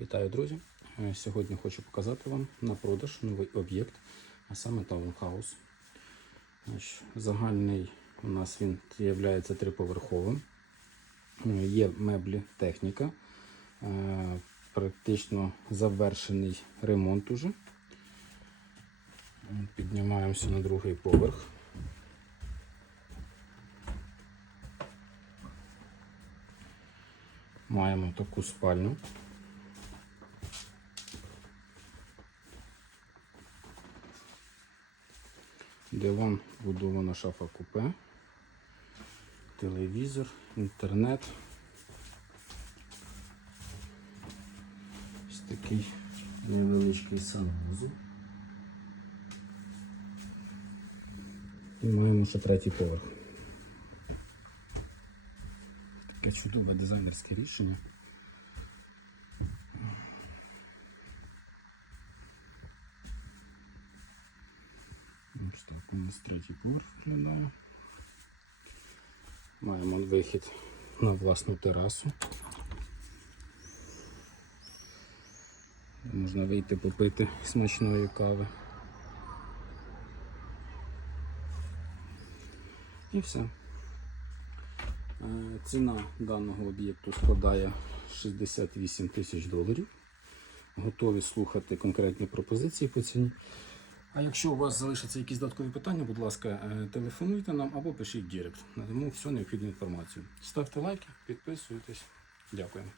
Вітаю, друзі! Е, Сьогодні хочу показати вам на продаж новий об'єкт, а саме таунхаус. Загальний у нас він є триповерховим. Е, Є меблі, техніка. Е, Практично завершений ремонт уже. Піднімаємося на другий поверх. Маємо таку спальню. Диван, будована шафа купе, телевізор, інтернет. Ось такий невеличкий санвузол. І маємо ще третій поверх. Таке чудове дизайнерське рішення. Так у нас третій поверх виглядає. Маємо вихід на власну терасу. Можна вийти попити смачної кави. І все. Е, Ціна даного об'єкту складає 68 тисяч доларів. Готові слухати конкретні пропозиції по ціні. А якщо у вас залишаться якісь додаткові питання, будь ласка, е, телефонуйте нам або пишіть в Директ. Надамо всю необхідну інформацію. Ставте лайки, підписуйтесь. Дякуємо.